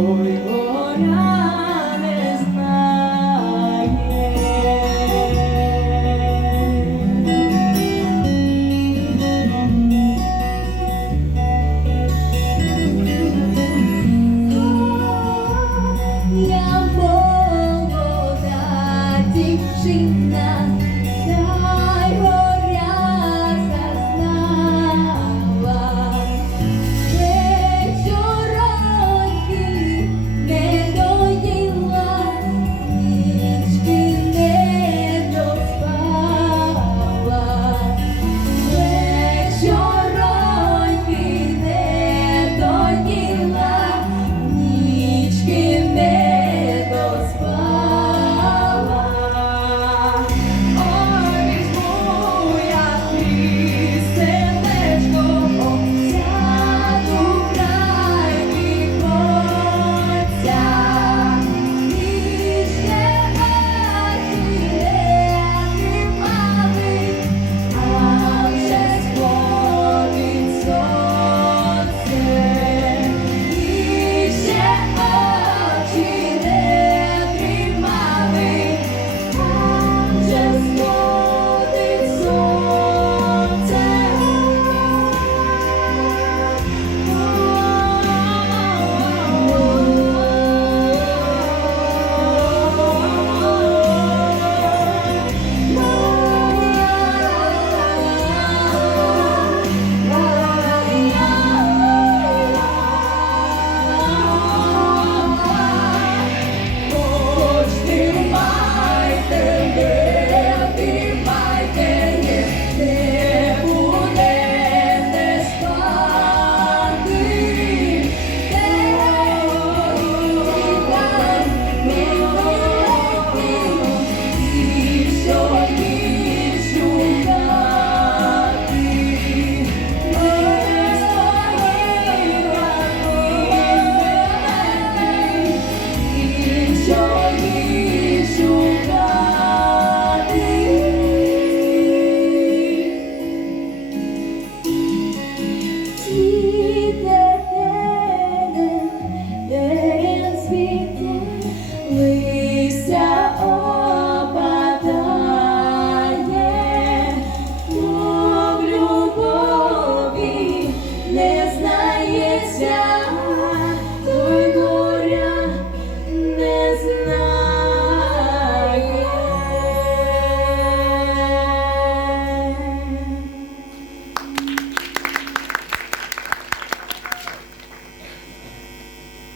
Oh.